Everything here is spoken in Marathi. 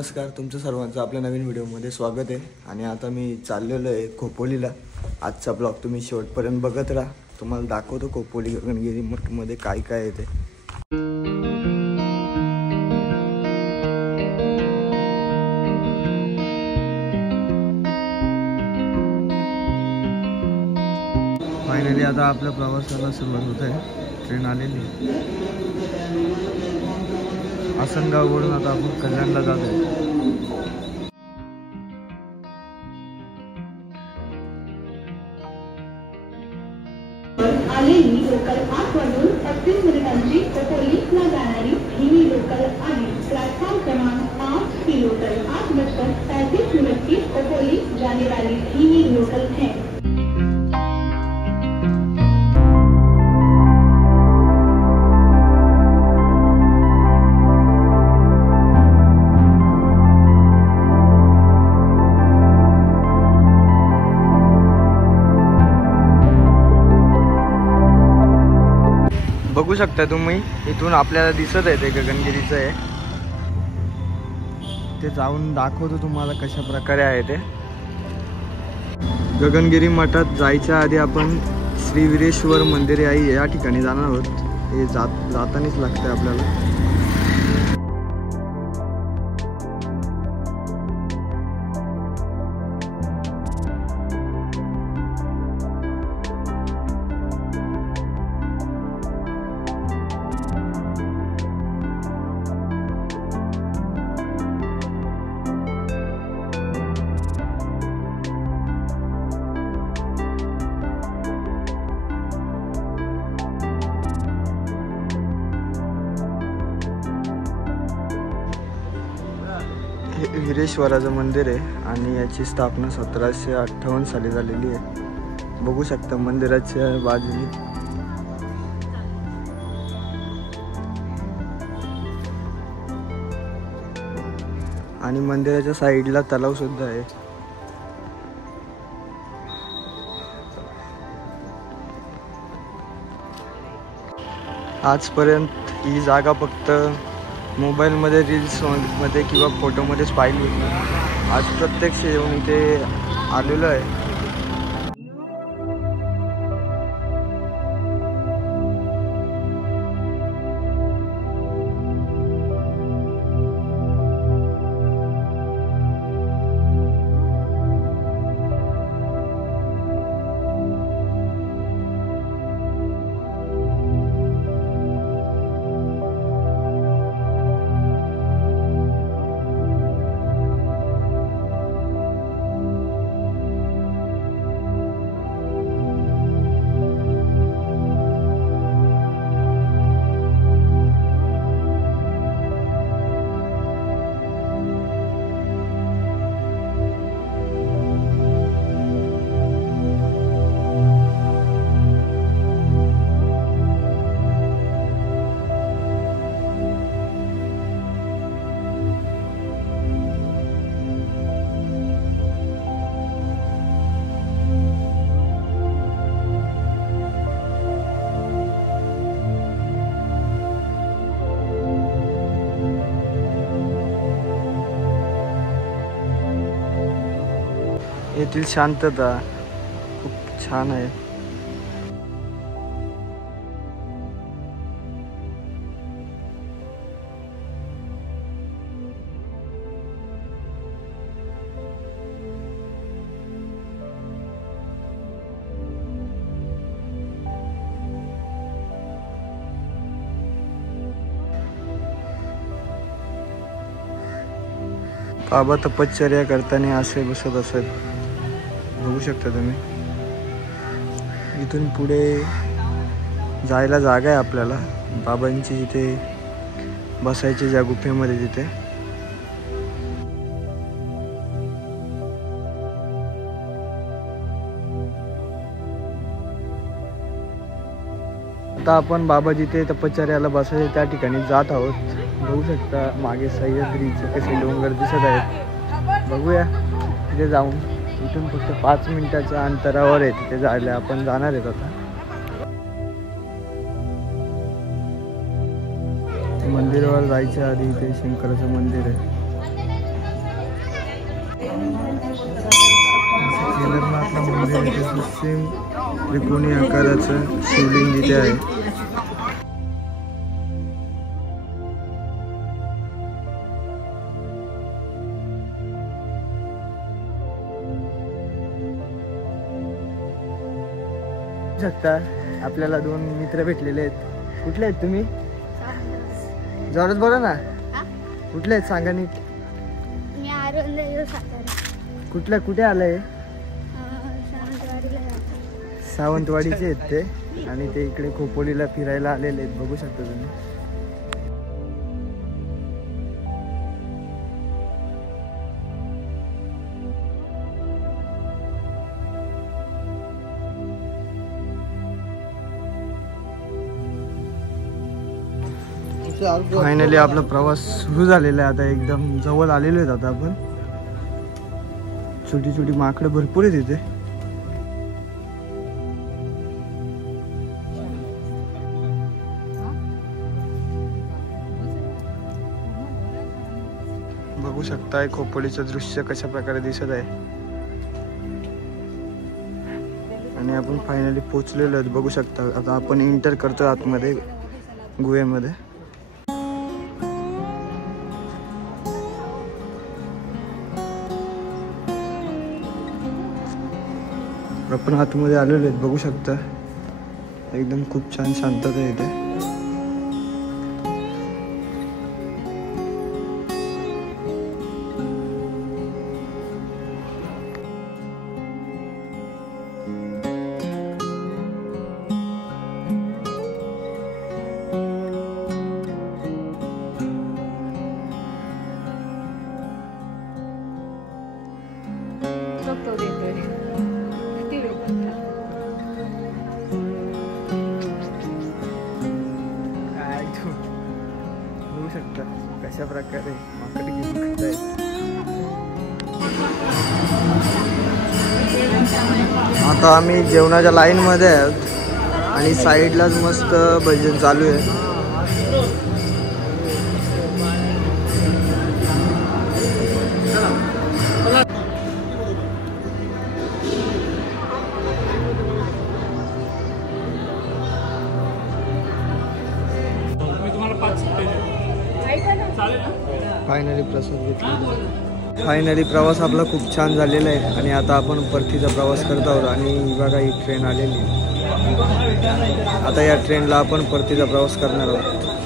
नमस्कार, तुमचं सर्वांचं आपल्या नवीन व्हिडिओमध्ये स्वागत आहे। आणि आता मी चाललेलो आहे खोपोलीला। आजचा ब्लॉग तुम्ही शेवटपर्यंत बघत राहा, तुम्हाला दाखवतो खोपोली गगनगिरी मठमध्ये काय काय आहे ते। फायनली आता आपल्या प्रवासाला सुरुवात होत आहे। ट्रेन आलेली आसनगाववरून आता आपण कल्याणला जात आहे। आलेली लोकल 8 वाजून 35 मिनिटांची खोपोलीला जाणारी ही लोकल आहे। प्लॅटफॉर्म क्रमांक 8 की लोकल 8:35 की खोपोली जाने वाली ही लोकल है। बघू शकता तुम्ही, इथून आपल्याला दिसत आहे ते गगनगिरीचं आहे। ते जाऊन दाखवतो तुम्हाला कशा प्रकारे आहे ते। गगनगिरी मठात जायच्या आधी आपण श्री वीरेश्वर मंदिर आहे या ठिकाणी जाणार आहोत। हे जातानीच लागते आपल्याला। वीरेश्वराचं मंदिर आहे आणि याची स्थापना 1758 साली झालेली आहे। बघू शकता मंदिराच्या बाजूने आणि मंदिराच्या साईडला तलाव सुद्धा आहे। आजपर्यंत ही जागा फक्त मोबाईलमध्ये रील्समध्ये किंवा फोटोमध्येच पाहिली होती। आज प्रत्यक्ष येऊन इथे आलेलो आहे। येथील शांतता खूप छान आहे। बाबा तपश्चर्या करताना असे बसत असत, बघू शकता तुम्ही। इथून पुढे जायला जागा आहे आपल्याला बाबांची, जिथे बसायची ज्या गुफेमध्ये तिथे। आता आपण बाबा जिथे तपश्चर्याला बसायचे त्या ठिकाणी जात आहोत। बघू शकता मागे सह्याद्रीचे कसे डोंगर दिसत आहेत। बघूया तिथे जाऊन, इथून फक्त 5 मिनिटाच्या अंतरावर आहे तिथे जायला आपण जाणार आहेत। आता मंदिरावर जायच्या आधी इथे शंकराचं मंदिर आहे। केदारनाथला मंदिर आहे त्याचं सेम त्रिकोणी आकाराचं शिवलिंग इथे आहे. शकता आपल्याला 2 मित्र भेटलेले आहेत. कुठले आहेत तुम्ही? जोरात बोला ना. कुठले आहेत सांगा नीट. मी आरोग्य सातारा. कुठे आलंय? सावंतवाडीला सावंतवाडीचे आहेत ते आणि ते इकडे खोपोलीला फिरायला आलेले आहेत. बघू शकता तुम्ही. फायनली आपला प्रवास सुरू झालेला आहे. आता एकदम जवळ आलेलो आहेत. आता आपण छोटी छोटी माकडं भरपूर आहेत इथे. बघू शकताय खोपोलीचं दृश्य कशा प्रकारे दिसत आहे. आणि आपण फायनली पोहोचलेलो आहेत. बघू शकता आता आपण एंटर करतो आतमध्ये गुहेमध्ये. आपण आतमध्ये आलेलो आहेत. बघू शकता एकदम खूप छान शांतता आहे इथे. बघू शकता कशा प्रकारे माकड घेऊन खात आहेत. आता आम्ही जेवणाच्या लाईन मध्ये आहोत आणि साईडलाच मस्त भजन चालू आहे. फायनली प्रसाद घेतला. फायनली प्रवास आपला खूप छान झालेला आहे आणि आता आपण परतीचा प्रवास करत आहोत. आणि बघा ही ट्रेन आलेली. आता या ट्रेनला आपण परतीचा प्रवास करणार आहोत.